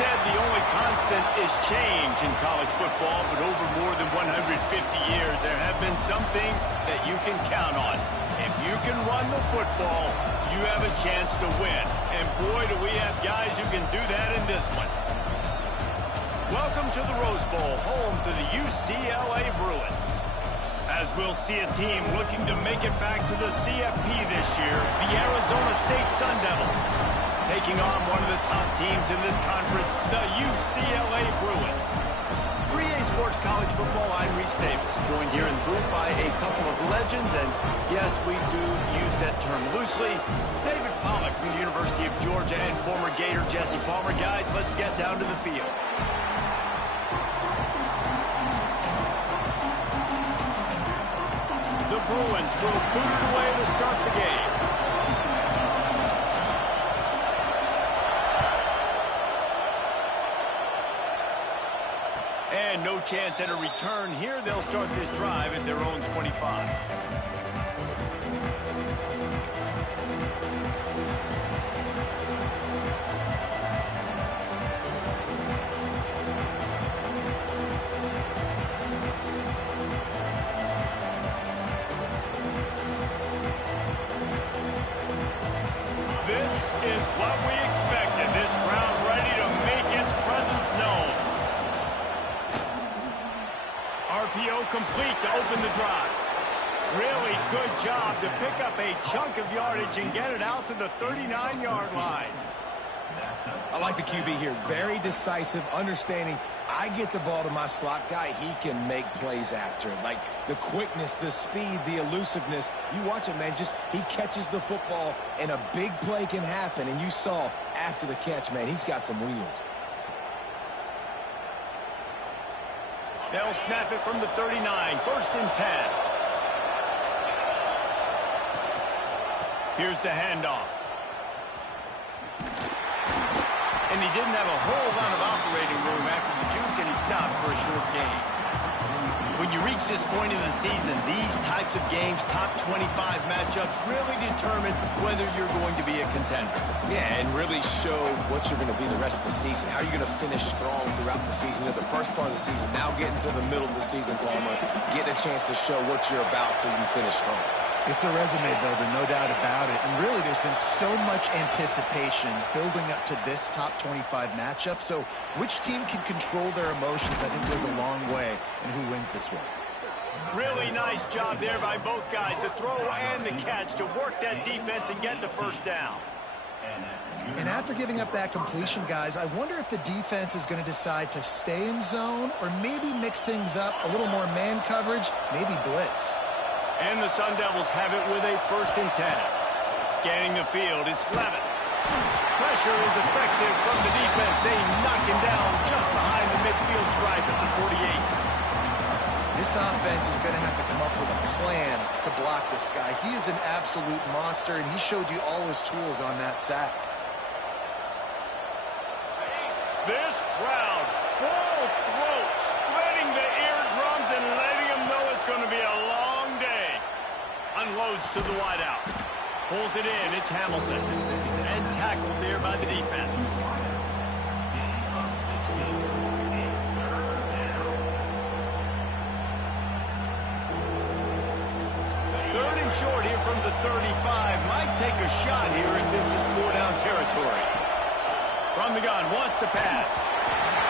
said the only constant is change in college football, but over more than 150 years, there have been some things that you can count on. If you can run the football, you have a chance to win. And boy, do we have guys who can do that in this one. Welcome to the Rose Bowl, home to the UCLA Bruins. As we'll see a team looking to make it back to the CFP this year, the Arizona State Sun Devils, taking on one of the top teams in this conference, the UCLA Bruins. 3A Sports College Football, I'm Reese Davis, joined here in the booth by a couple of legends, and yes, we do use that term loosely. David Pollock from the University of Georgia and former Gator Jesse Palmer. Guys, let's get down to the field. The Bruins will boot it away to start the game. And no chance at a return here. They'll start this drive at their own 25. This is what we expected. This crowd ready to make its presence known. RPO complete to open the drive. Really good job to pick up a chunk of yardage and get it out to the 39-yard line. I like the QB here. Very decisive, understanding I get the ball to my slot guy, he can make plays after it. Like the quickness, the speed, the elusiveness. You watch it, man, just he catches the football and a big play can happen. And you saw after the catch, man, he's got some wheels. They'll snap it from the 39, 1st and 10. Here's the handoff. And he didn't have a whole lot of operating room after the juke, and he stopped for a short gain. When you reach this point in the season, these types of games, top 25 matchups, really determine whether you're going to be a contender. Yeah, and really show what you're going to be the rest of the season. How are you going to finish strong throughout the season? You know, the first part of the season, now getting to the middle of the season, Palmer, getting a chance to show what you're about so you can finish strong. It's a resume builder, no doubt about it. And really, there's been so much anticipation building up to this top 25 matchup. So which team can control their emotions, I think, goes a long way in who wins this one. Really nice job there by both guys to throw and the catch to work that defense and get the first down. And after giving up that completion, guys, I wonder if the defense is going to decide to stay in zone or maybe mix things up, a little more man coverage, maybe blitz. And the Sun Devils have it with a 1st and 10. Scanning the field, it's Levitt. Pressure is effective from the defense. They knock him down just behind the midfield stripe at the 48. This offense is going to have to come up with a plan to block this guy. He is an absolute monster, and he showed you all his tools on that sack. This crowd, full throat, spreading the eardrums and letting them know it's going to be a long day. Unloads to the wideout. Pulls it in. It's Hamilton. And tackled there by the defense. Third and short here from the 35. Might take a shot here if this is 4-down territory. From the gun, wants to pass.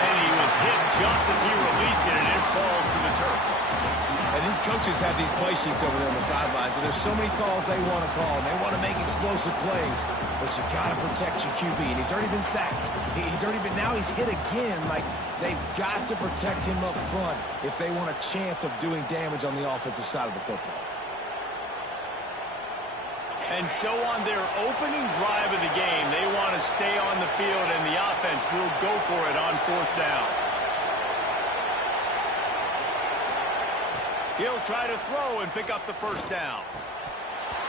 And he was hit just as he released it, and it falls to the turf. And these coaches have these play sheets over there on the sidelines, and there's so many calls they want to call, and they want to make explosive plays, but you got to protect your QB, and he's already been sacked. Now he's hit again. Like, they've got to protect him up front if they want a chance of doing damage on the offensive side of the football. And so on their opening drive of the game, they want to stay on the field, and the offense will go for it on 4th down. He'll try to throw and pick up the 1st down.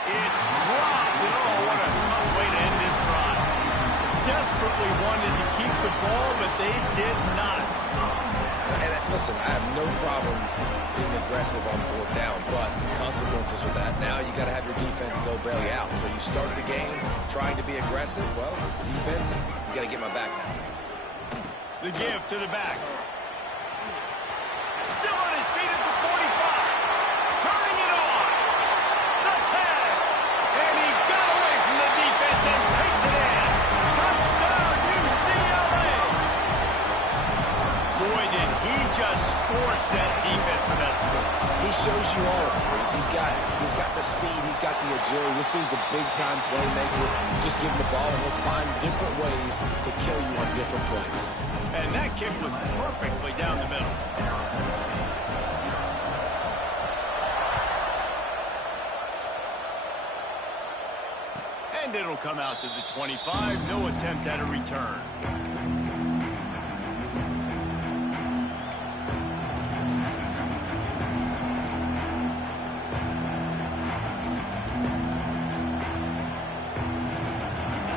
It's dropped, and oh, what a tough way to end this drive. Desperately wanted to keep the ball, but they did not. And listen, I have no problem being aggressive on 4th down, but the consequences of that, now you got to have your defense go bail you out. So you started the game trying to be aggressive. Well, defense, you got to get my back now. The give to the back. Still on his feet at the 45. Turning it on. The tag. And he got away from the defense and takes it in. Touchdown, UCLA. Boy, did he just scorch that defense for that score. He shows you all of it, Breeze. He's got the speed, he's got the agility. This dude's a big-time playmaker. Just give him the ball, and he'll find different ways to kill you on different plays. And that kick was perfectly down the middle. And it'll come out to the 25. No attempt at a return.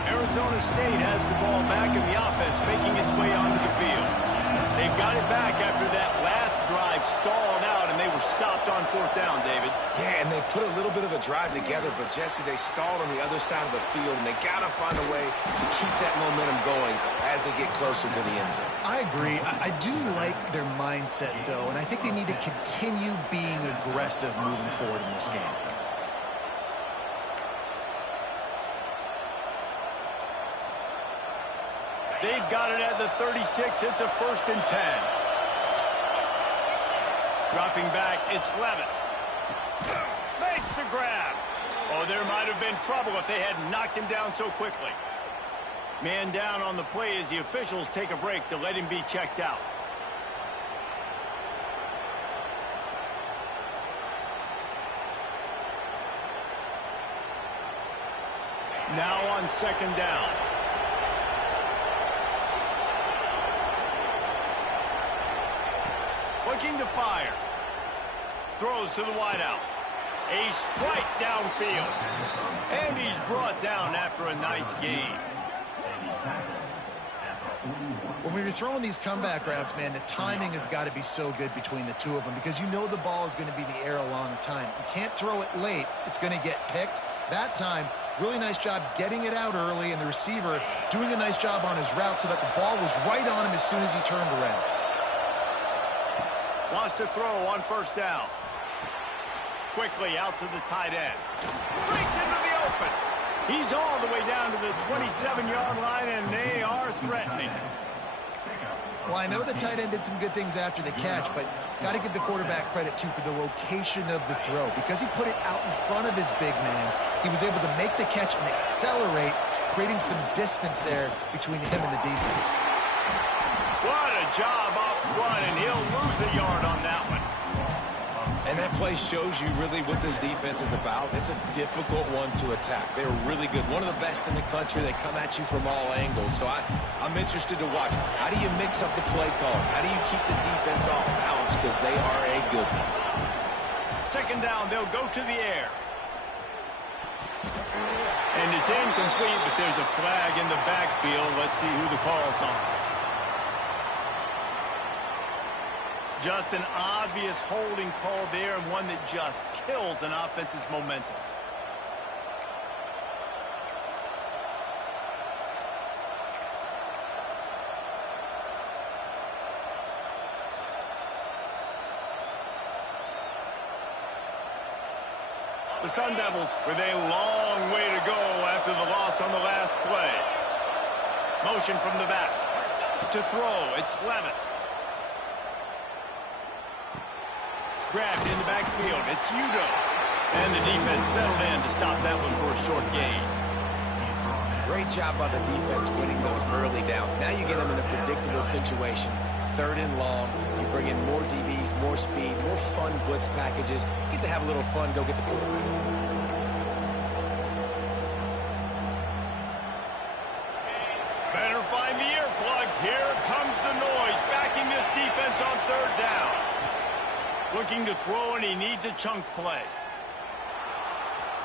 Arizona State has the ball back, and the offense making its way onto the field. They've got it back after that last drive stalled out, and they were stopped on fourth down, David. Yeah, and they put a little bit of a drive together, but, Jesse, they stalled on the other side of the field, and they got to find a way to keep that momentum going as they get closer to the end zone. I agree. I do like their mindset, though, and I think they need to continue being aggressive moving forward in this game. They've got it at the 36. It's a 1st and 10. Dropping back, it's Levitt. Makes the grab. Oh, there might have been trouble if they hadn't knocked him down so quickly. Man down on the play as the officials take a break to let him be checked out. Now on 2nd down. Looking to fire. Throws to the wideout. A strike downfield. And he's brought down after a nice gain. When you're throwing these comeback routes, man, the timing has got to be so good between the two of them because you know the ball is going to be in the air a long time. You can't throw it late. It's going to get picked. That time, really nice job getting it out early, and the receiver doing a nice job on his route so that the ball was right on him as soon as he turned around. Wants to throw on 1st down. Quickly out to the tight end. Breaks into the open. He's all the way down to the 27-yard line, and they are threatening. Well, I know the tight end did some good things after the catch, but got to give the quarterback credit, too, for the location of the throw. Because he put it out in front of his big man, he was able to make the catch and accelerate, creating some distance there between him and the defense. What a job up front, and he'll lose a yard on that one. And that play shows you really what this defense is about. It's a difficult one to attack. They're really good. One of the best in the country. They come at you from all angles. So I'm interested to watch. How do you mix up the play calling? How do you keep the defense off balance? Because they are a good one. 2nd down, they'll go to the air. And it's incomplete, but there's a flag in the backfield. Let's see who the call's on. Just an obvious holding call there, and one that just kills an offense's momentum. The Sun Devils with a long way to go after the loss on the last play. Motion from the back. To throw, it's Levitt. Grabbed in the backfield. It's Udo. And the defense settled in to stop that one for a short gain. Great job by the defense winning those early downs. Now you get them in a predictable situation. 3rd and long. You bring in more DBs, more speed, more fun blitz packages. Get to have a little fun. Go get the quarterback. Better find the earplugs. Here comes the noise. Backing this defense on 3rd down. Looking to throw, and he needs a chunk play.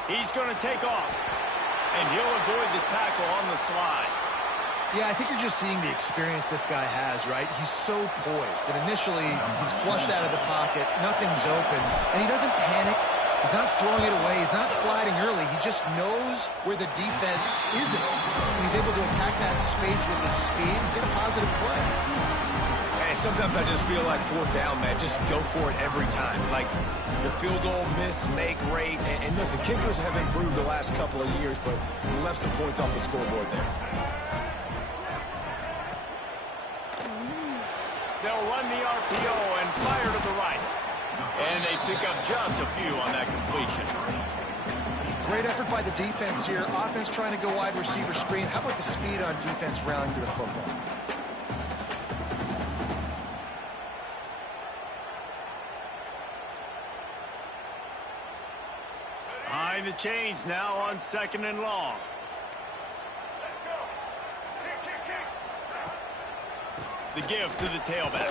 He's going to take off. And he'll avoid the tackle on the slide. Yeah, I think you're just seeing the experience this guy has, right? He's so poised that initially he's flushed out of the pocket, nothing's open, and he doesn't panic. He's not throwing it away. He's not sliding early. He just knows where the defense isn't. And he's able to attack that space with his speed and get a positive play. And sometimes I just feel like fourth down, man, just go for it every time. Like the field goal miss, make rate. And listen, kickers have improved the last couple of years, but he left some points off the scoreboard there. They'll run the RPO and fire to the right. And they pick up just a few on that completion. Great effort by the defense here. Offense trying to go wide receiver screen. How about the speed on defense rallying to the football? Behind the chains now on 2nd and long. The give to the tailback.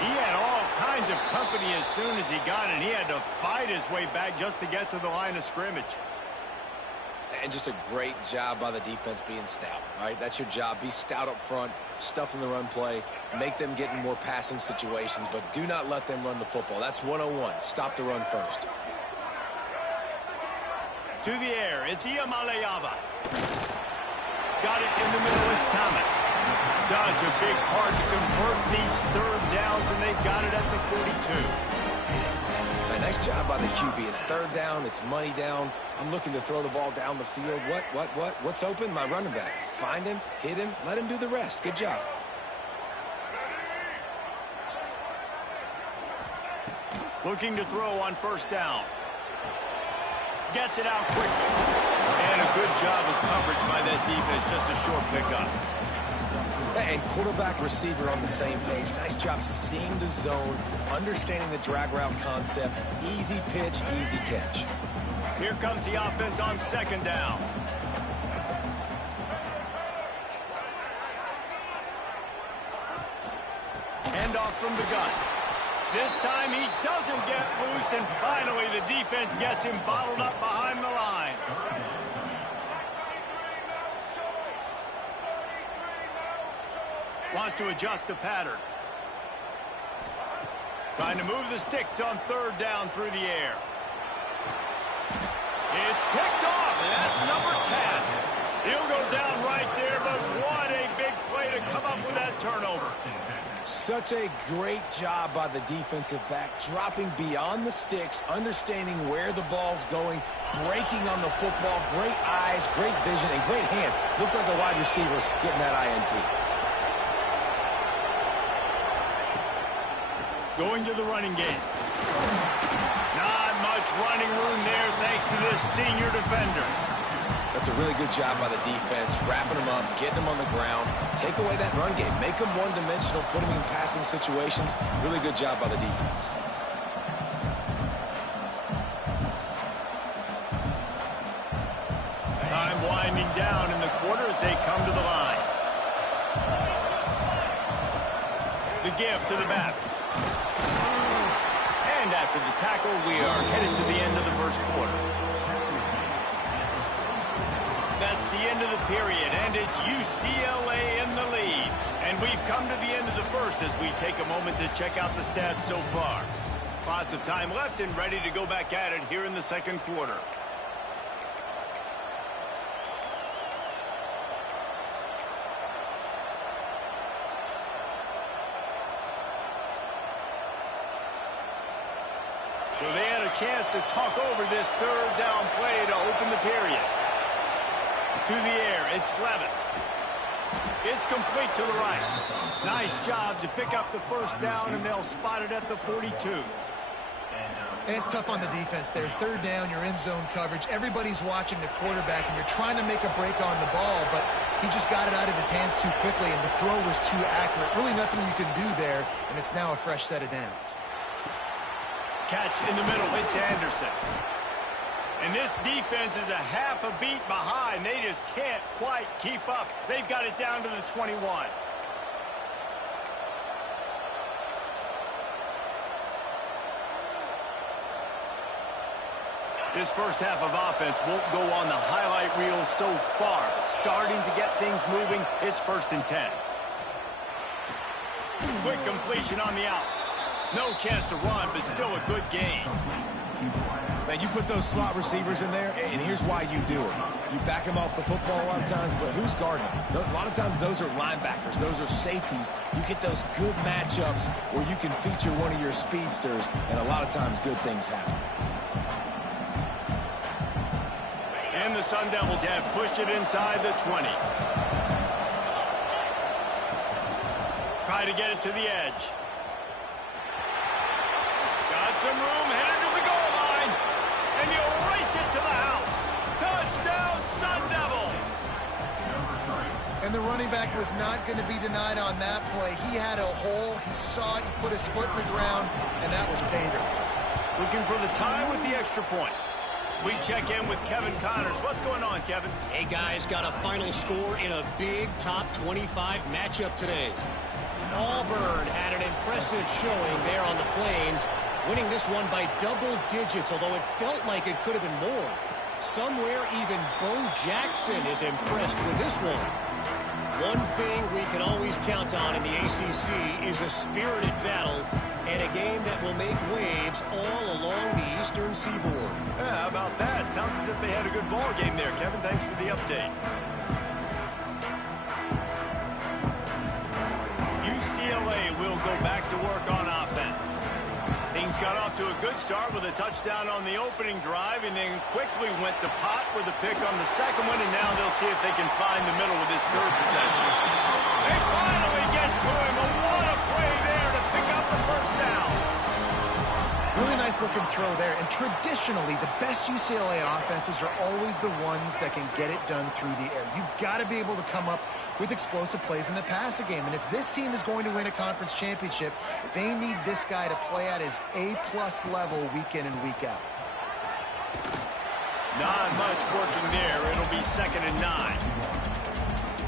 He had all kinds of company as soon as he got it. He had to fight his way back just to get to the line of scrimmage. And just a great job by the defense being stout, right? That's your job. Be stout up front, stuff in the run play, make them get in more passing situations, but do not let them run the football. That's 101. Stop the run first. To the air, it's Ncaa. Got it in the middle, it's Thomas. Such a big part to convert these third downs, and they've got it at the 42. A nice job by the QB. It's third down. It's money down. I'm looking to throw the ball down the field. What's open? My running back. Find him, hit him, let him do the rest. Good job. Looking to throw on 1st down. Gets it out quickly. And a good job of coverage by that defense. Just a short pickup. And quarterback receiver on the same page. Nice job seeing the zone, understanding the drag route concept. Easy pitch, easy catch. Here comes the offense on 2nd down. Handoff from the gun. This time he doesn't get loose, and finally the defense gets him bottled up behind the line. Wants to adjust the pattern. Trying to move the sticks on 3rd down through the air. It's picked off, and that's number 10. He'll go down right there, but what a big play to come up with that turnover. Such a great job by the defensive back, dropping beyond the sticks, understanding where the ball's going, breaking on the football. Great eyes, great vision, and great hands. Looked like a wide receiver getting that INT. Going to the running game. Not much running room there thanks to this senior defender. That's a really good job by the defense, wrapping them up, getting them on the ground. Take away that run game. Make them one-dimensional, put them in passing situations. Really good job by the defense. Time winding down in the quarter as they come to the line. The give to the back. And after the tackle, we are headed to the end of the 1st quarter. That's the end of the period, and it's UCLA in the lead. And we've come to the end of the 1st as we take a moment to check out the stats so far. Lots of time left and ready to go back at it here in the 2nd quarter. So they had a chance to talk over this 3rd down play to open the period. To the air, it's Levin. It's complete to the right. Nice job to pick up the 1st down, and they'll spot it at the 42. And it's tough on the defense there. 3rd down, you're in zone coverage. Everybody's watching the quarterback, and you're trying to make a break on the ball, but he just got it out of his hands too quickly, and the throw was too accurate. Really nothing you can do there, and it's now a fresh set of downs. Catch in the middle, it's Anderson. And this defense is a half a beat behind. They just can't quite keep up. They've got it down to the 21. This 1st half of offense won't go on the highlight reel so far. Starting to get things moving, it's 1st and 10. Quick completion on the out. No chance to run, but still a good game. Man, you put those slot receivers in there, and here's why you do it. You back them off the football a lot of times, but who's guarding them? A lot of times those are linebackers. Those are safeties. You get those good matchups where you can feature one of your speedsters, and a lot of times good things happen. And the Sun Devils have pushed it inside the 20. Try to get it to the edge. Got some room, headed to the goal line. And you'll race it to the house. Touchdown, Sun Devils. And the running back was not going to be denied on that play. He had a hole. He saw it. He put his foot in the ground, and that was pay dirt. Looking for the tie with the extra point. We check in with Kevin Connors. What's going on, Kevin? Hey, guys, got a final score in a big top 25 matchup today. Auburn had an impressive showing there on the Plains, winning this one by double digits, although it felt like it could have been more. Somewhere even Bo Jackson is impressed with this one. One thing we can always count on in the ACC is a spirited battle and a game that will make waves all along the Eastern Seaboard. Yeah, how about that? Sounds as if they had a good ball game there, Kevin. Thanks for the update. UCLA will go back to work on offense. Things got off to a good start with a touchdown on the opening drive and then quickly went to Pot with a pick on the second one, and now they'll see if they can find the middle with this third possession. They finally get to him. What a play there to pick up the first down. Really nice looking throw there. And traditionally, the best UCLA offenses are always the ones that can get it done through the air. You've got to be able to come up with explosive plays in the passing game. And if this team is going to win a conference championship, they need this guy to play at his A-plus level week in and week out. Not much working there. It'll be 2nd and 9.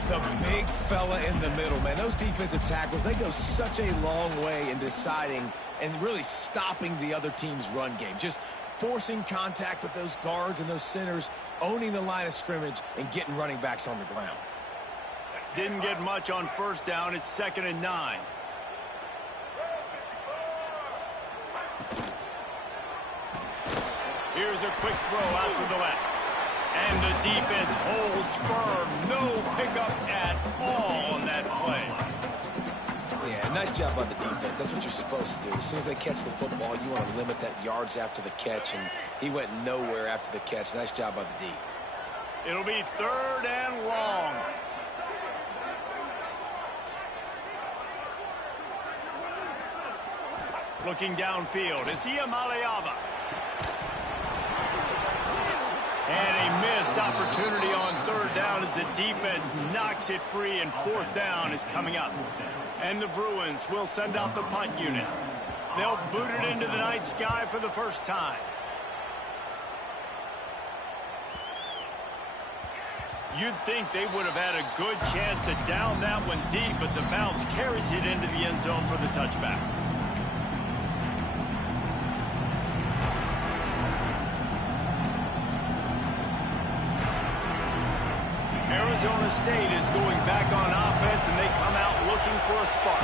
The big fella in the middle, man. Those defensive tackles, they go such a long way in deciding and really stopping the other team's run game. Just forcing contact with those guards and those centers, owning the line of scrimmage, and getting running backs on the ground. Didn't get much on first down. It's 2nd and 9. Here's a quick throw out to the left. And the defense holds firm. No pickup at all on that play. Yeah, nice job by the defense. That's what you're supposed to do. As soon as they catch the football, you want to limit that yards after the catch, and he went nowhere after the catch. Nice job by the D. It'll be 3rd and long. Looking downfield, it's Maleava. And a missed opportunity on 3rd down as the defense knocks it free, and 4th down is coming up. And the Bruins will send out the punt unit. They'll boot it into the night sky for the first time. You'd think they would have had a good chance to down that one deep, but the bounce carries it into the end zone for the touchback. Arizona State is going back on offense, and they come out looking for a spark.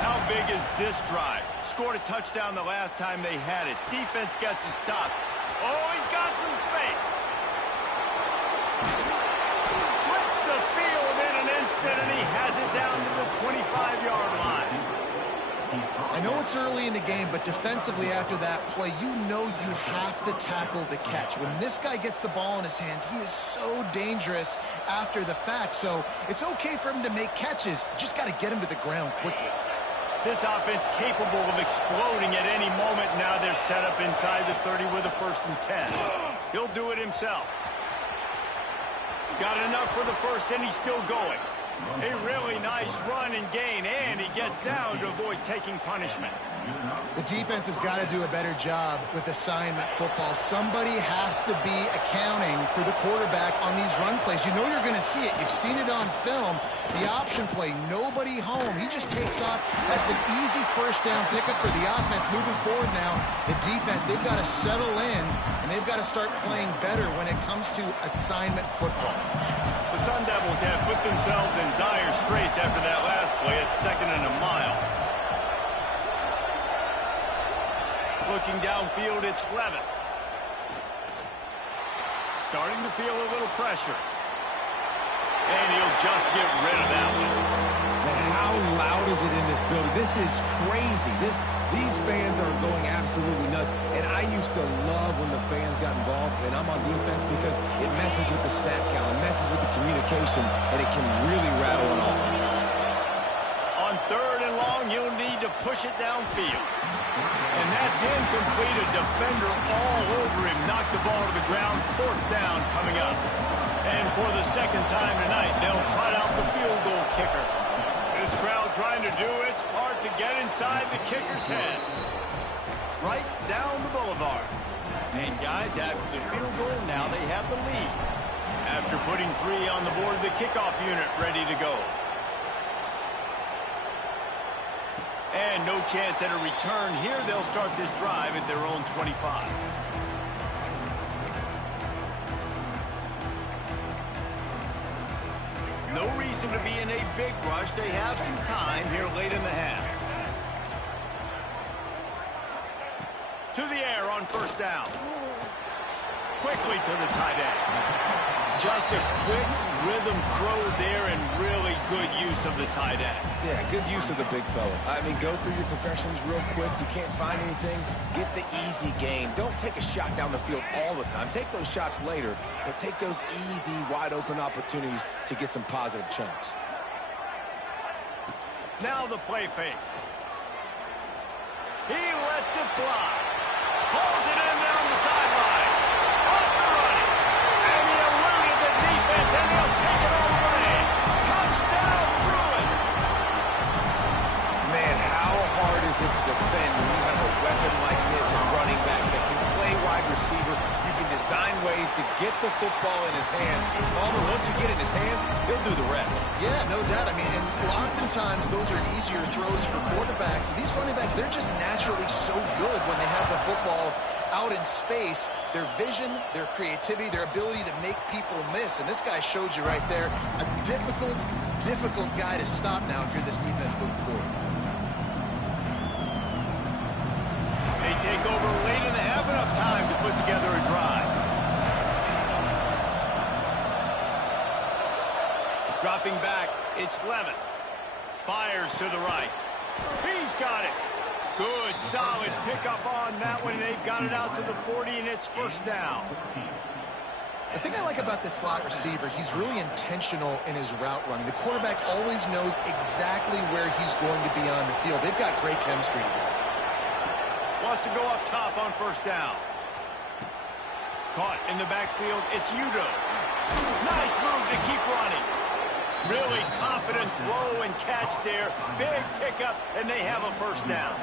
How big is this drive? Scored a touchdown the last time they had it. Defense gets a stop. Oh, he's got some space. Flips the field in an instant, and he has it down to the 25-yard line. I know it's early in the game, but defensively after that play, you know you have to tackle the catch. When this guy gets the ball in his hands, he is so dangerous after the fact. So it's okay for him to make catches. You just got to get him to the ground quickly. This offense capable of exploding at any moment. Now they're set up inside the 30 with a 1st and 10. He'll do it himself. Got enough for the first, and he's still going. A really nice run and gain, and he gets down to avoid taking punishment. The defense has got to do a better job with assignment football. Somebody has to be accounting for the quarterback on these run plays. You know you're going to see it. You've seen it on film. The option play, nobody home. He just takes off. That's an easy 1st down pickup for the offense. Moving forward now, the defense, they've got to settle in, and they've got to start playing better when it comes to assignment football. The Sun Devils have put themselves in dire straits after that last play at 2nd and a mile. Looking downfield, it's Levitt. starting to feel a little pressure. And he'll just get rid of that one. And how loud is it in this building? This is crazy. These fans are going absolutely nuts. And I used to love when the fans got involved, and I'm on defense, because it messes with the snap count, it messes with the communication, and it can really rattle an offense. On 3rd and long, you'll need to push it downfield. And that's incomplete. A defender all over him. Knocked the ball to the ground. 4th down coming up. And for the 2nd time tonight, they'll trot out the field goal kicker. This crowd trying to do its part to get inside the kicker's head. Right down the boulevard. And guys, after the field goal, now they have the lead. After putting 3 on the board, the kickoff unit ready to go. And no chance at a return here. They'll start this drive at their own 25. No reason to be in a big rush. They have some time here late in the half. To the air on 1st down. Quickly to the tight end. Just a quick rhythm throw there, and really good use of the tight end. Yeah, good use of the big fella. I mean, go through your progressions real quick. You can't find anything, get the easy gain. Don't take a shot down the field all the time. Take those shots later, but take those easy, wide-open opportunities to get some positive chunks. Now the play fake. He lets it fly. Pulls it in down the sideline. Off the running. And he eluded the defense, and he'll take it all the way. Touchdown, Bruins. Man, how hard is it to defend when you have a weapon like this at running back that can play wide receiver? You can design ways to get the football in his hand. Palmer, once you get it in his hands, he'll do the rest. Yeah, no doubt. I mean, and oftentimes those are easier throws for quarterbacks. These running backs, they're just naturally so good when they have the football out in space. Their vision, their creativity, their ability to make people miss. And this guy showed you right there, a difficult guy to stop now if you're this defense moving forward. They take over late in the half, enough time to put together a drive. Dropping back, it's Levin. Fires to the right. He's got it. Good, solid pickup on that one. They've got it out to the 40, and it's 1st down. The thing I like about this slot receiver, he's really intentional in his route running. The quarterback always knows exactly where he's going to be on the field. They've got great chemistry together. Wants to go up top on 1st down. Caught in the backfield, it's Udo. Nice move to keep running. Really confident throw and catch there. Big pickup, and they have a 1st down.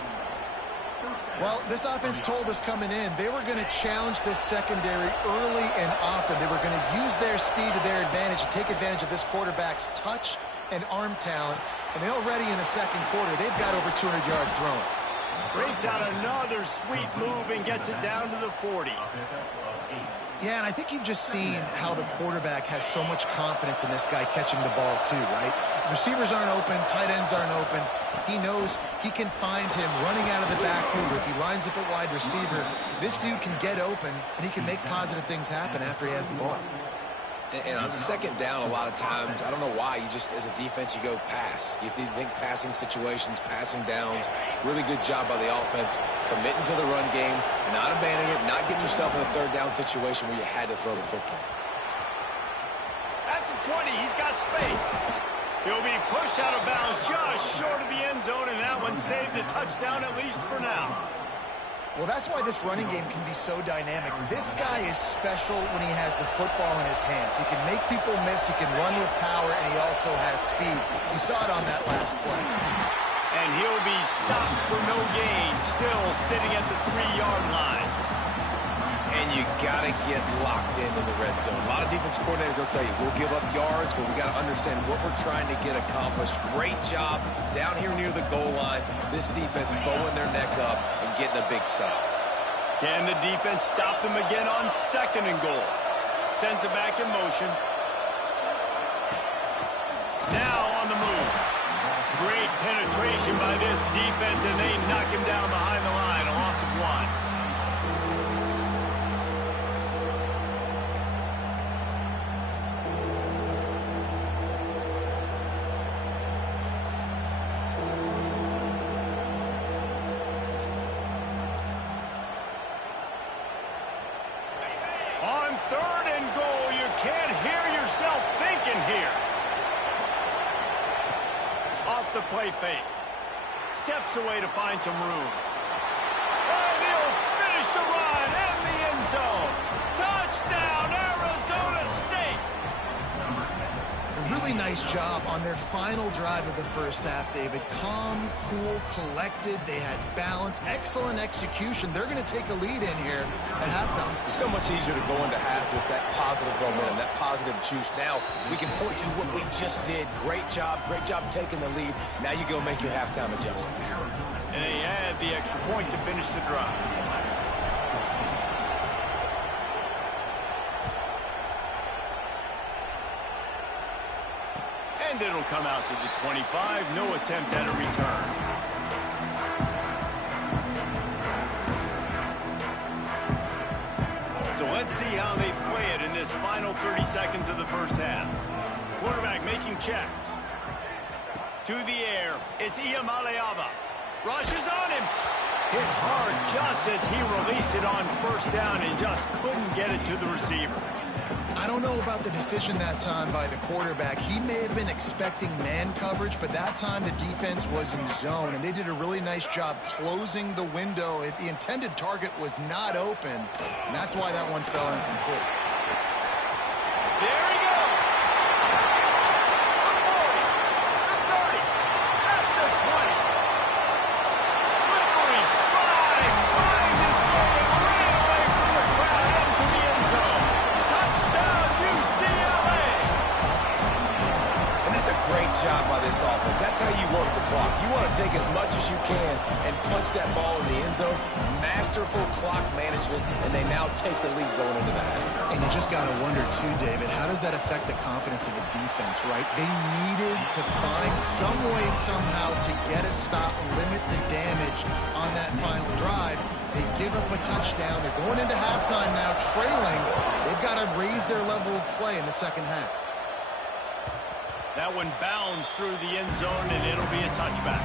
Well, this offense told us coming in they were going to challenge this secondary early and often. They were going to use their speed to their advantage and take advantage of this quarterback's touch and arm talent. And already in the 2nd quarter, they've got over 200 yards thrown. Brings out another sweet move and gets it down to the 40. Yeah, and I think you've just seen how the quarterback has so much confidence in this guy catching the ball too, right? Receivers aren't open, tight ends aren't open. He knows he can find him running out of the backfield. If he lines up at wide receiver, this dude can get open, and he can make positive things happen after he has the ball. And on 2nd down, a lot of times, I don't know why, you just, as a defense, you go pass. You think passing situations, passing downs. Really good job by the offense, committing to the run game, not abandoning it, not getting yourself in a 3rd down situation where you had to throw the football. At the 20, he's got space. He'll be pushed out of bounds just short of the end zone, and that one saved a touchdown, at least for now. Well, that's why this running game can be so dynamic. This guy is special when he has the football in his hands. He can make people miss, he can run with power, and he also has speed. You saw it on that last play. And he'll be stopped for no gain, still sitting at the 3-yard line. And you got to get locked in the red zone. A lot of defense coordinators, they'll tell you, we'll give up yards, but we got to understand what we're trying to get accomplished. Great job down here near the goal line. This defense bowing their neck up and getting a big stop. Can the defense stop them again on 2nd and goal? Sends it back in motion. Now on the move. Great penetration by this defense, and they knock him down behind the line. A loss of 1. the play fake. Steps away to find some room. And he'll finish the run in the end zone. Touchdown, Arizona State. A really nice job on their final drive of the first half, David. Calm, cool, collected. They had balance, excellent execution. They're going to take a lead in here at halftime. It's so much easier to go into half with that positive momentum, that positive juice. Now we can point to what we just did. Great job taking the lead. Now you go make your halftime adjustments. And they add the extra point to finish the drive. And it'll come out to the 25. No attempt at a return. So let's see how they play it in this final 30 seconds of the first half. Quarterback making checks. To the air, it's Ncaa. Rushes on him. Hit hard just as he released it on first down and just couldn't get it to the receiver. I don't know about the decision that time by the quarterback. He may have been expecting man coverage, but that time the defense was in zone, and they did a really nice job closing the window. The intended target was not open, and that's why that one fell incomplete. There he goes. The 40, the 30, at the 20. Slippery slide. Find his way right away from the crowd into the end zone. Touchdown, UCLA. And it's a great job by this offense. That's how you work the clock. You want to take as much as you can and punch that ball in the end zone. Masterful clock management, and they now take the lead going into the half. And you just got to wonder, too, David, how does that affect the confidence of the defense, right? They needed to find some way, somehow, to get a stop, limit the damage on that final drive. They give up a touchdown. They're going into halftime now, trailing. They've got to raise their level of play in the second half. That one bounds through the end zone, and it'll be a touchback.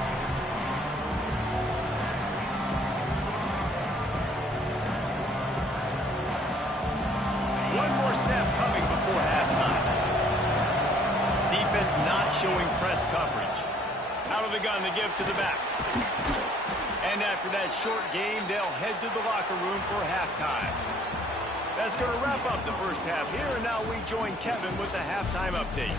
One more snap coming before halftime. Defense not showing press coverage. Out of the gun to give to the back. And after that short game, they'll head to the locker room for halftime. That's going to wrap up the first half here, and now we join Kevin with the halftime update.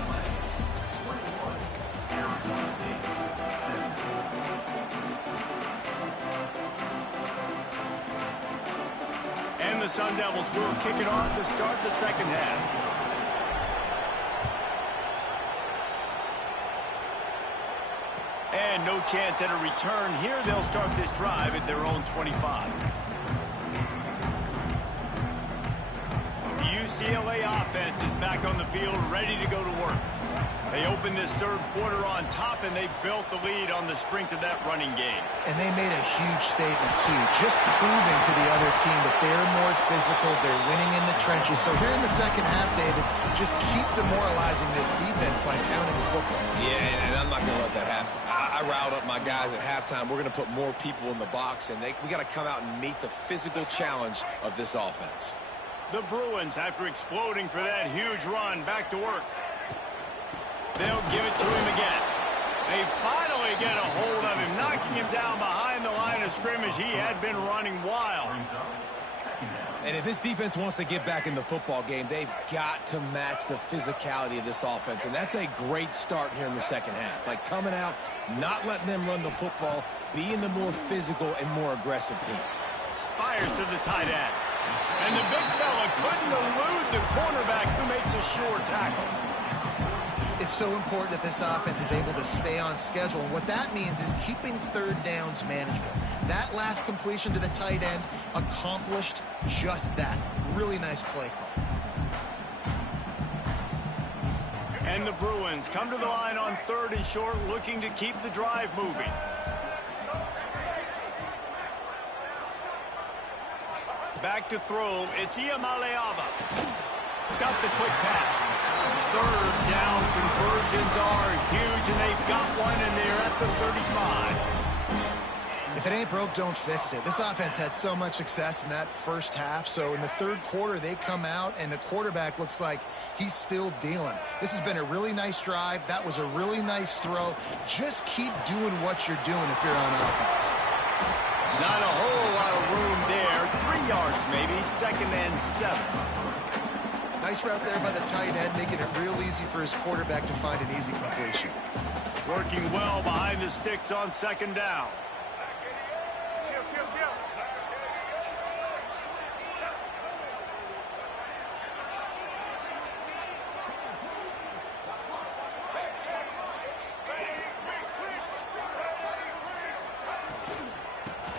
And the Sun Devils will kick it off to start the second half. And no chance at a return here. They'll start this drive at their own 25. The UCLA offense is back on the field, ready to go to work. They open this third quarter on top, and they've built the lead on the strength of that running game. And they made a huge statement, too, just proving to the other team that they're more physical, they're winning in the trenches. So here in the second half, David, just keep demoralizing this defense by pounding the football. Yeah, and I'm not going to let that happen. I riled up my guys at halftime. We're going to put more people in the box, and we got to come out and meet the physical challenge of this offense. The Bruins, after exploding for that huge run, back to work. They'll give it to him again. They finally get a hold of him, knocking him down behind the line of scrimmage. He had been running wild. And if this defense wants to get back in the football game, they've got to match the physicality of this offense. And that's a great start here in the second half. Like coming out, not letting them run the football, being the more physical and more aggressive team. Fires to the tight end. And the big fella couldn't elude the cornerback who makes a sure tackle. It's so important that this offense is able to stay on schedule. And what that means is keeping third downs manageable. That last completion to the tight end accomplished just that. Really nice play call. And the Bruins come to the line on third and short, looking to keep the drive moving. Back to throw. It's Ncaa. Got the quick pass. Third down conversions are huge, and they've got one, and they're at the 35. If it ain't broke, don't fix it. This offense had so much success in that first half, so in the third quarter, they come out, and the quarterback looks like he's still dealing. This has been a really nice drive. That was a really nice throw. Just keep doing what you're doing if you're on offense. Not a whole lot of room there. 3 yards maybe, 2nd and 7. Nice route there by the tight end, making it real easy for his quarterback to find an easy completion. Working well behind the sticks on 2nd down.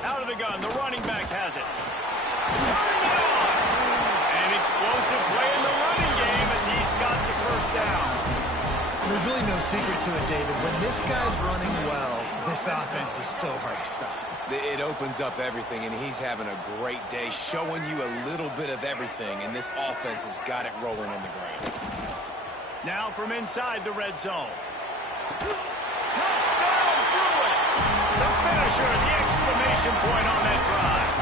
Out of the gun, the running back has it. Turning it on! An explosive play in the running game as he's got the first down. There's really no secret to it, David. When this guy's running well, this offense is so hard to stop. It opens up everything, and he's having a great day, showing you a little bit of everything, and this offense has got it rolling on the ground. Now from inside the red zone. Touchdown, Bruin! The finisher, the exclamation point on that drive.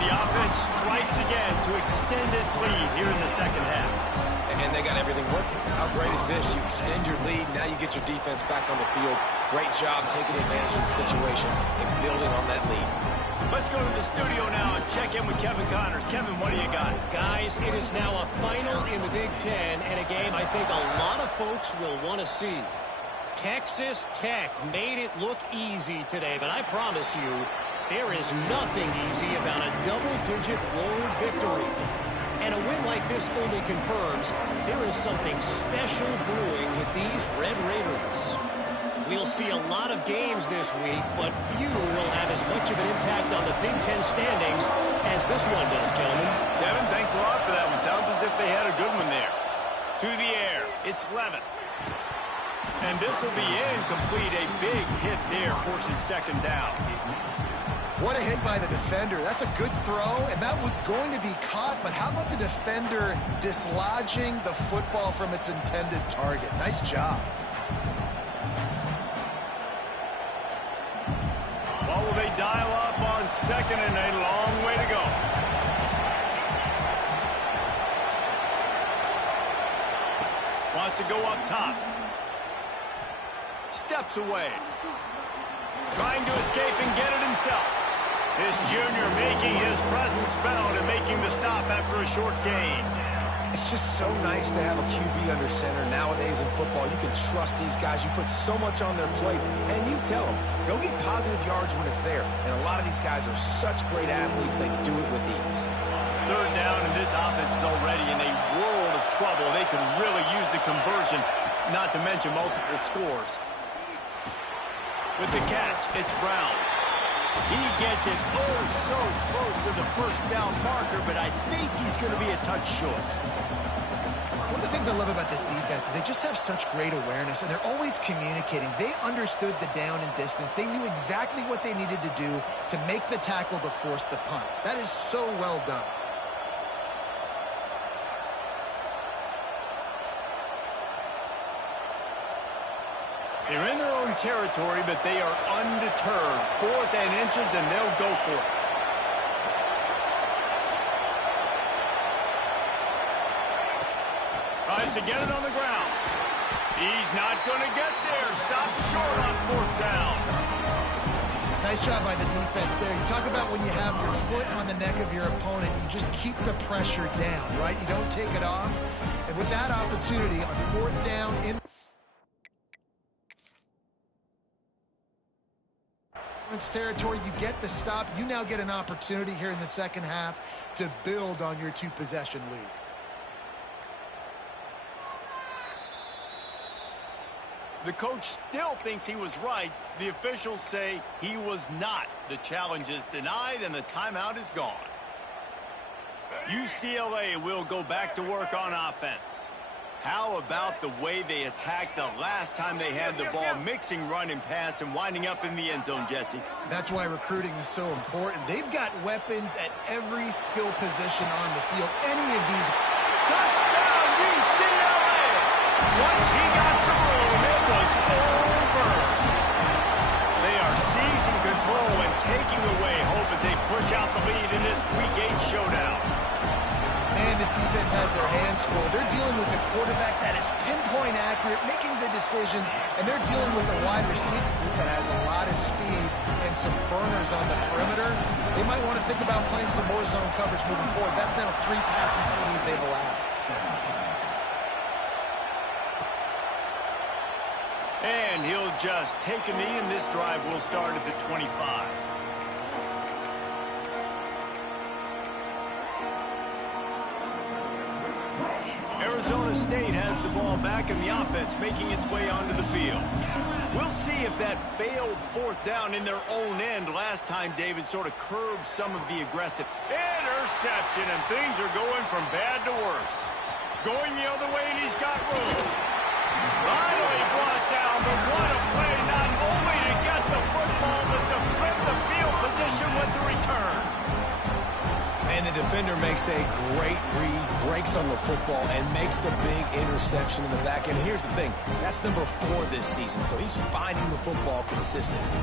The offense strikes again to extend its lead here in the second half. And they got everything working. How great is this? You extend your lead, now you get your defense back on the field. Great job taking advantage of the situation and building on that lead. Let's go to the studio now and check in with Kevin Connors. Kevin, what do you got? Guys, it is now a final in the Big Ten and a game I think a lot of folks will want to see. Texas Tech made it look easy today, but I promise you, there is nothing easy about a double-digit road victory. And a win like this only confirms there is something special brewing with these Red Raiders. We'll see a lot of games this week, but few will have as much of an impact on the Big Ten standings as this one does, gentlemen. Kevin, thanks a lot for that one. Sounds as if they had a good one there. To the air, it's Levitt. And this will be incomplete. A big hit there forces 2nd down. What a hit by the defender. That's a good throw, and that was going to be caught, but how about the defender dislodging the football from its intended target? Nice job. Well, will they dial up on 2nd and a long way to go? Wants to go up top. Steps away. Trying to escape and get it himself. His junior making his presence felt and making the stop after a short gain. It's just so nice to have a QB under center. Nowadays in football, you can trust these guys. You put so much on their plate, and you tell them, go get positive yards when it's there. And a lot of these guys are such great athletes, they do it with ease. 3rd down, and this offense is already in a world of trouble. They could really use a conversion, not to mention multiple scores. With the catch, it's Brown. He gets it so close to the 1st down marker, but I think he's going to be a touch short. One of the things I love about this defense is they just have such great awareness, and they're always communicating. They understood the down and distance. They knew exactly what they needed to do to make the tackle to force the punt. That is so well done. They're in their own territory, but they are undeterred. 4th and inches, and they'll go for it. Tries to get it on the ground. He's not going to get there. Stopped short on 4th down. Nice job by the defense there. You talk about when you have your foot on the neck of your opponent, you just keep the pressure down, right? You don't take it off. And with that opportunity on 4th down in territory, you get the stop. You now get an opportunity here in the second half to build on your 2-possession lead. The coach still thinks he was right. The officials say he was not. The challenge is denied, and the timeout is gone. UCLA will go back to work on offense. How about the way they attacked the last time they had the ball, mixing run and pass and winding up in the end zone, Jesse? That's why recruiting is so important. They've got weapons at every skill position on the field. Any of these. Touchdown, UCLA! Once he got some room, it was over. They are seizing control decisions, and they're dealing with a wide receiver group that has a lot of speed and some burners on the perimeter. They might want to think about playing some more zone coverage moving forward. That's now 3 passing TDs they've allowed. And he'll just take a knee, and this drive will start at the 25. Arizona State has the ball back, and the offense making its way onto the field. We'll see if that failed 4th down in their own end last time David sort of curbed some of the aggressive interception, and things are going from bad to worse. Going the other way, and he's got room. Finally brought down, but what a play, not only to get the football, but to flip the field position with the return. And the defender makes a great read, breaks on the football, and makes the big interception in the back end. And here's the thing, that's number 4 this season, so he's finding the football consistently.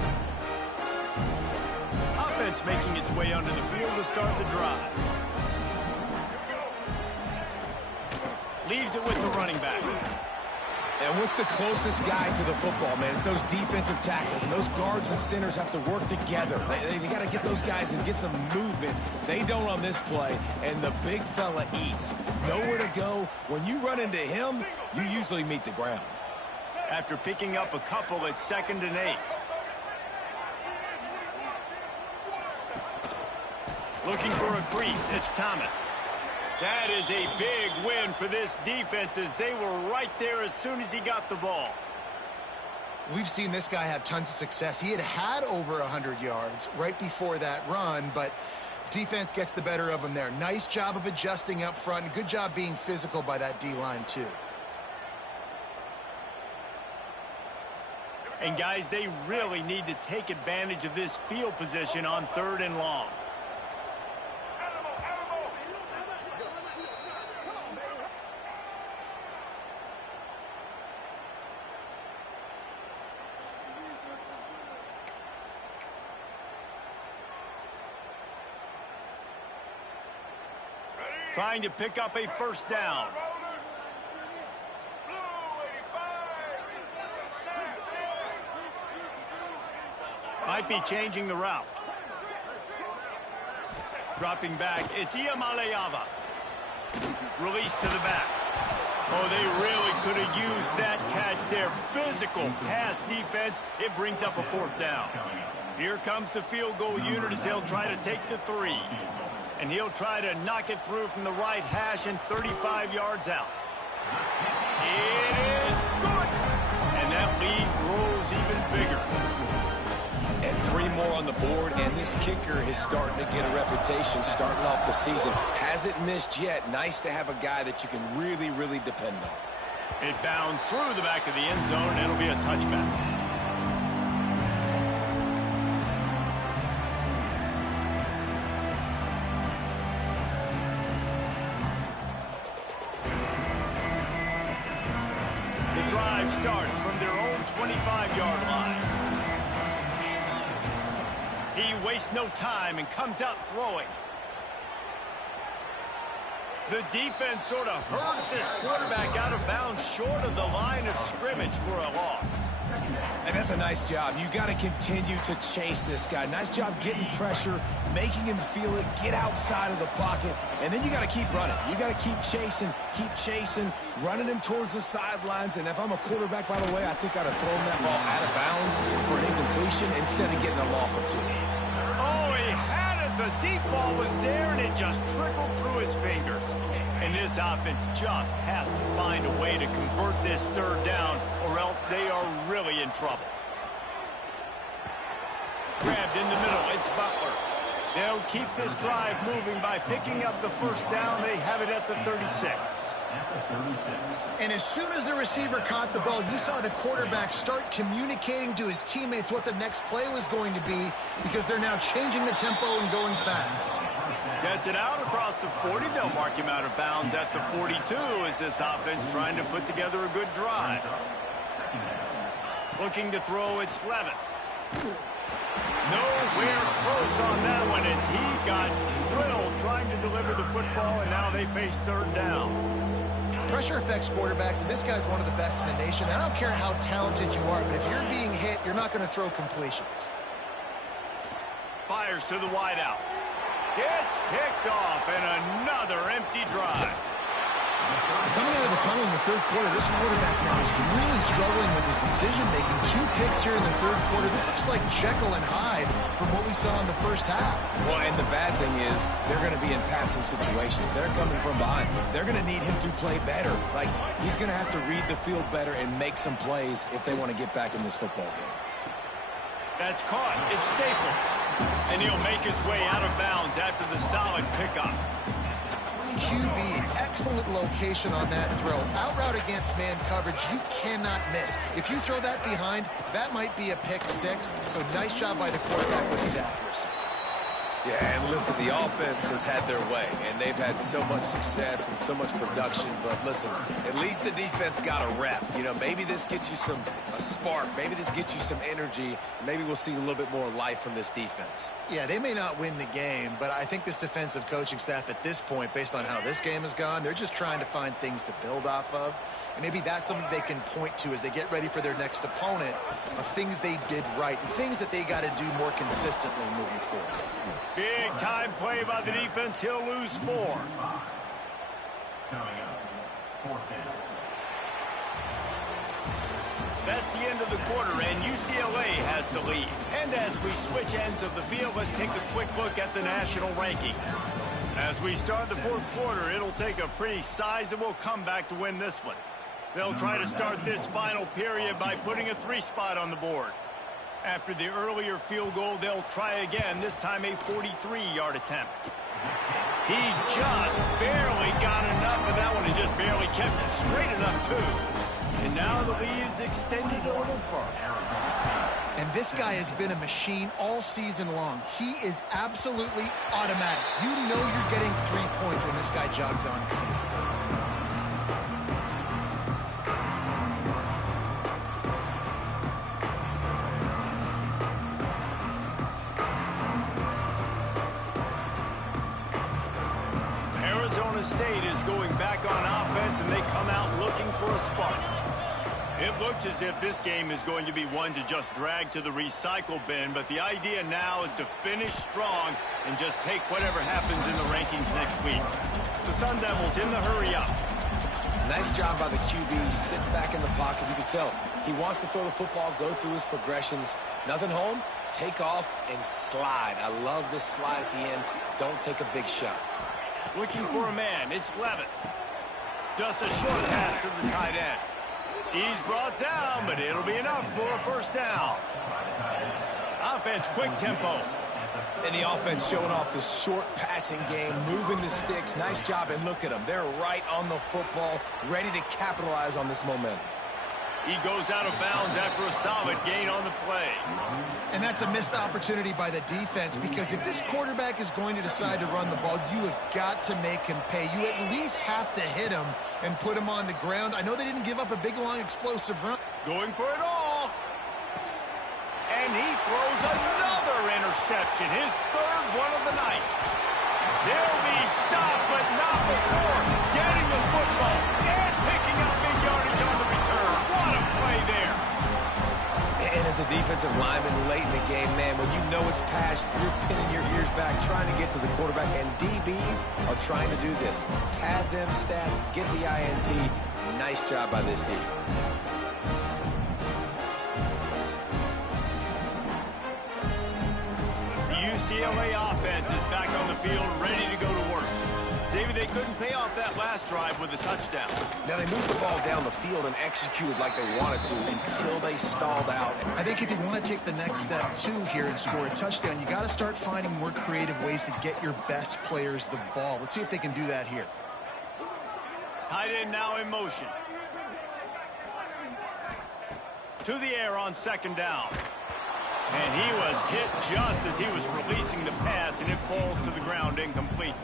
Offense making its way onto the field to start the drive. Leaves it with the running back. And what's the closest guy to the football, man? It's those defensive tackles, and those guards and centers have to work together. They got to get those guys and get some movement. They don't on this play, and the big fella eats. Nowhere to go. When you run into him, you usually meet the ground. After picking up a couple, it's 2nd and 8. Looking for a crease, it's Thomas. That is a big win for this defense, as they were right there as soon as he got the ball. We've seen this guy have tons of success. He had over 100 yards right before that run, but defense gets the better of him there. Nice job of adjusting up front, and good job being physical by that D-line too. And guys, they really need to take advantage of this field position on 3rd and long. Trying to pick up a 1st down. Might be changing the route. Dropping back, it's Ncaa. Release to the back. Oh, they really could have used that catch there. Physical pass defense. It brings up a 4th down. Here comes the field goal unit as they'll try to take the 3. And he'll try to knock it through from the right hash and 35 yards out. It is good. And that lead grows even bigger. And 3 more on the board, and this kicker is starting to get a reputation starting off the season. Hasn't missed yet. Nice to have a guy that you can really, really depend on. It bounds through the back of the end zone, and it'll be a touchback. Starts from their own 25-yard line. He wastes no time and comes out throwing. The defense sort of hurts this quarterback out of bounds short of the line of scrimmage for a loss. And that's a nice job. You got to continue to chase this guy. Nice job getting pressure, making him feel it, get outside of the pocket, and then you got to keep running. You got to keep chasing, running him towards the sidelines. And if I'm a quarterback, by the way, I think I'd have thrown that ball out of bounds for an incompletion instead of getting a loss of 2. Oh, he had it. The deep ball was there, and it just trickled through his fingers. And this offense just has to find a way to convert this 3rd down, or else they are really in trouble. Grabbed in the middle, it's Butler. They'll keep this drive moving by picking up the 1st down. They have it at the 36. And as soon as the receiver caught the ball, you saw the quarterback start communicating to his teammates what the next play was going to be, because they're now changing the tempo and going fast. Gets it out across the 40. They'll mark him out of bounds at the 42 as this offense trying to put together a good drive. Looking to throw, it's Levin. Nowhere close on that one as he got drilled trying to deliver the football, and now they face 3rd down. Pressure affects quarterbacks, and this guy's one of the best in the nation. I don't care how talented you are, but if you're being hit, you're not going to throw completions. Fires to the wideout. Gets picked off, and another empty drive. Coming out of the tunnel in the third quarter, this quarterback now is really struggling with his decision-making. 2 picks here in the third quarter. This looks like Jekyll and Hyde from what we saw in the first half. Well, and the bad thing is they're going to be in passing situations. They're coming from behind. They're going to need him to play better. Like, he's going to have to read the field better and make some plays if they want to get back in this football game. That's caught. It's Staples. And he'll make his way out of bounds after the solid pickup. QB, excellent location on that throw. Out route against man coverage, you cannot miss. If you throw that behind, that might be a pick 6. So nice job by the quarterback with his accuracy. Yeah, and listen, the offense has had their way, and they've had so much success and so much production. But listen, at least the defense got a rep. You know, maybe this gets you a spark. Maybe this gets you some energy. Maybe we'll see a little bit more life from this defense. Yeah, they may not win the game, but I think this defensive coaching staff at this point, based on how this game has gone, they're just trying to find things to build off of. And maybe that's something they can point to as they get ready for their next opponent of things they did right and things that they got to do more consistently moving forward. Big time play by the defense. He'll lose 4. That's the end of the quarter, and UCLA has the lead. And as we switch ends of the field, let's take a quick look at the national rankings. As we start the fourth quarter, it'll take a pretty sizable comeback to win this one. They'll try to start this final period by putting a 3 spot on the board. After the earlier field goal, they'll try again, this time a 43-yard attempt. He just barely got enough of that one and just barely kept it straight enough, too. And now the lead is extended a little further. And this guy has been a machine all season long. He is absolutely automatic. You know you're getting 3 points when this guy jogs on the field. Arizona State is going back on offense, and they come out looking for a spark. It looks as if this game is going to be one to just drag to the recycle bin, but the idea now is to finish strong and just take whatever happens in the rankings next week. The Sun Devils in the hurry up. Nice job by the QB, sitting back in the pocket. You can tell he wants to throw the football, go through his progressions. Nothing home, take off, and slide. I love this slide at the end. Don't take a big shot. Looking for a man. It's Levitt. Just a short pass to the tight end. He's brought down, but it'll be enough for a first down. Offense, quick tempo. And the offense showing off the short passing game, moving the sticks. Nice job, and look at them. They're right on the football, ready to capitalize on this momentum. He goes out of bounds after a solid gain on the play. And that's a missed opportunity by the defense, because if this quarterback is going to decide to run the ball, you have got to make him pay. You at least have to hit him and put him on the ground. I know they didn't give up a big, long, explosive run. Going for it all. And he throws another interception, his 3rd one of the night. They'll be stopped, but not before getting the football and picking up big yardage on the return. What a play there. And as a defensive lineman late in the game, man, when you know it's passed, you're pinning your ears back, trying to get to the quarterback, and DBs are trying to do this. Pad them stats, get the INT. Nice job by this D. UCLA offense is back on the field, ready to go to work. David, they couldn't pay off that last drive with a touchdown. Now, they moved the ball down the field and executed like they wanted to until they stalled out. I think if you want to take the next step, too, here and score a touchdown, you got to start finding more creative ways to get your best players the ball. Let's see if they can do that here. Tight end now in motion. To the air on 2nd down. And he was hit just as he was releasing the pass, and it falls to the ground incomplete.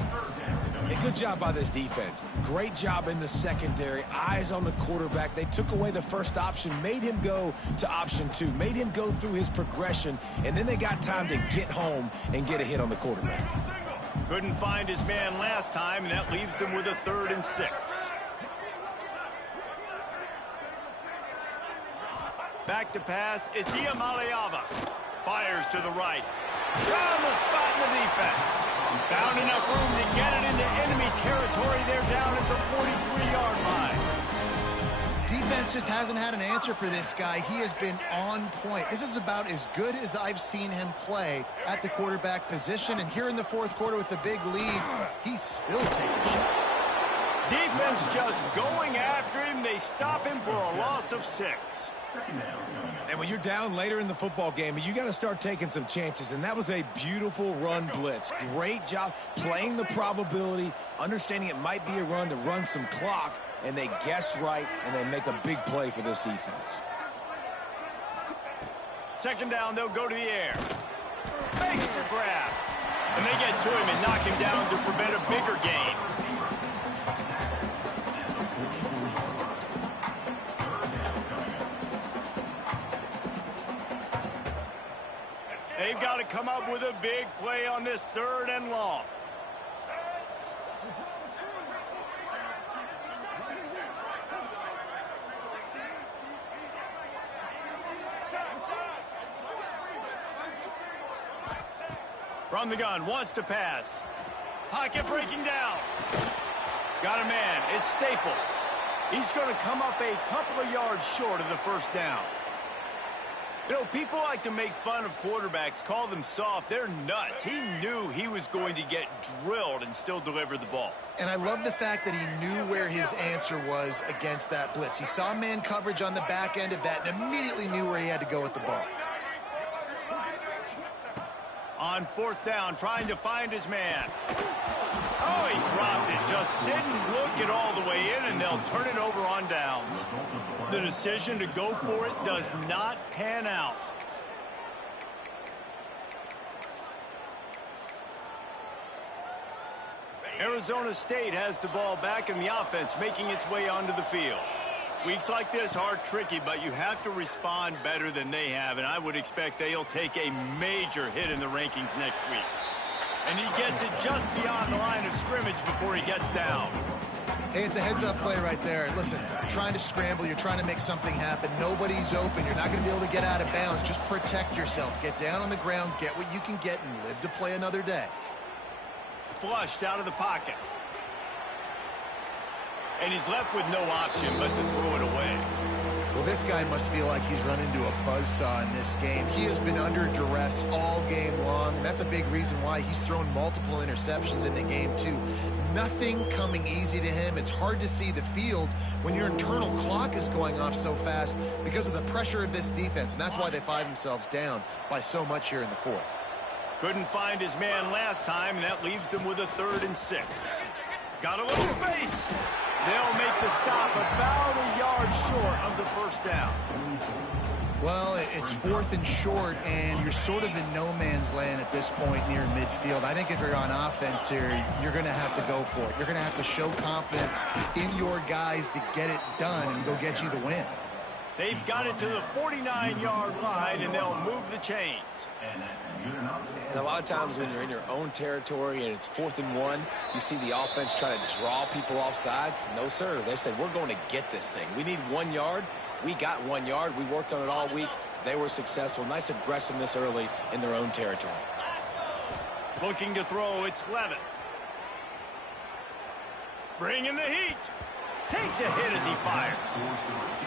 A good job by this defense. Great job in the secondary. Eyes on the quarterback. They took away the first option, made him go to option 2, made him go through his progression, and then they got time to get home and get a hit on the quarterback. Couldn't find his man last time, and that leaves him with a 3rd and 6. Back to pass. It's Ncaa. Fires to the right. Found the spot in the defense. Found enough room to get it into enemy territory. They're down at the 43-yard line. Defense just hasn't had an answer for this guy. He has been on point. This is about as good as I've seen him play at the quarterback position. And here in the fourth quarter with a big lead, he's still taking shots. Defense just going after him. They stop him for a loss of 6. And when you're down later in the football game, you got to start taking some chances. And that was a beautiful run blitz. Great job playing the probability, understanding it might be a run to run some clock, and they guess right, and they make a big play for this defense. Second down, they'll go to the air. Makes the grab. And they get to him and knock him down to prevent a bigger gain. They've got to come up with a big play on this 3rd and long. From the gun, wants to pass. Pocket breaking down. Got a man. It's Staples. He's going to come up a couple of yards short of the first down. You know, people like to make fun of quarterbacks, call them soft. They're nuts. He knew he was going to get drilled and still deliver the ball. And I love the fact that he knew where his answer was against that blitz. He saw man coverage on the back end of that and immediately knew where he had to go with the ball. On 4th down, trying to find his man. Oh, he dropped it. Just didn't look it all the way in, and they'll turn it over on downs. The decision to go for it does not pan out. Arizona State has the ball back in the offense, making its way onto the field. Weeks like this are tricky, but you have to respond better than they have, and I would expect they'll take a major hit in the rankings next week. And he gets it just beyond the line of scrimmage before he gets down. Hey, it's a heads-up play right there. Listen, you're trying to scramble. You're trying to make something happen. Nobody's open. You're not going to be able to get out of bounds. Just protect yourself. Get down on the ground, get what you can get, and live to play another day. Flushed out of the pocket. And he's left with no option but to throw it away. Well, this guy must feel like he's run into a buzzsaw in this game. He has been under duress all game long, and that's a big reason why he's thrown multiple interceptions in the game, too. Nothing coming easy to him. It's hard to see the field when your internal clock is going off so fast because of the pressure of this defense, and that's why they find themselves down by so much here in the 4th. Couldn't find his man last time, and that leaves them with a 3rd and 6. Got a little space. They'll make the stop about a yard short of the first down. Well, it's 4th and short, and you're sort of in no man's land at this point near midfield. I think if you're on offense here, you're going to have to go for it. You're going to have to show confidence in your guys to get it done and go get you the win. They've got it to the 49-yard line, and they'll move the chains. And a lot of times when you're in your own territory and it's 4th and 1, you see the offense try to draw people off sides. No, sir. They said, we're going to get this thing. We need 1 yard. We got 1 yard. We worked on it all week. They were successful. Nice aggressiveness early in their own territory. Looking to throw, it's Levitt. Bringing the heat. Takes a hit as he fires.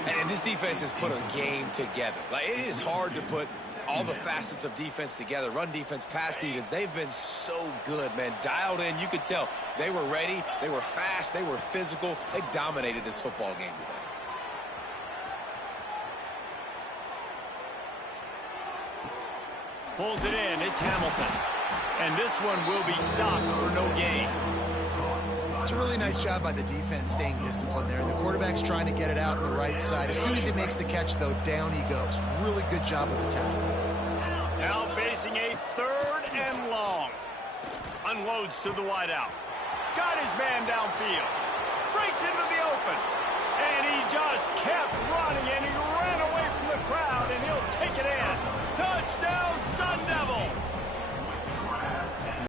And this defense has put a game together. Like, it is hard to put all the facets of defense together. Run defense, pass defense. They've been so good, man. Dialed in. You could tell they were ready. They were fast. They were physical. They dominated this football game today. Pulls it in. It's Hamilton. And this one will be stopped for no gain. It's a really nice job by the defense staying disciplined there. The quarterback's trying to get it out on the right side. As soon as he makes the catch, though, down he goes. Really good job with the tackle. Now facing a 3rd and long. Unloads to the wideout. Got his man downfield. Breaks into the open. And he just kept running, and he ran away from the crowd, and he'll take it in. Touchdown, Sun Devils!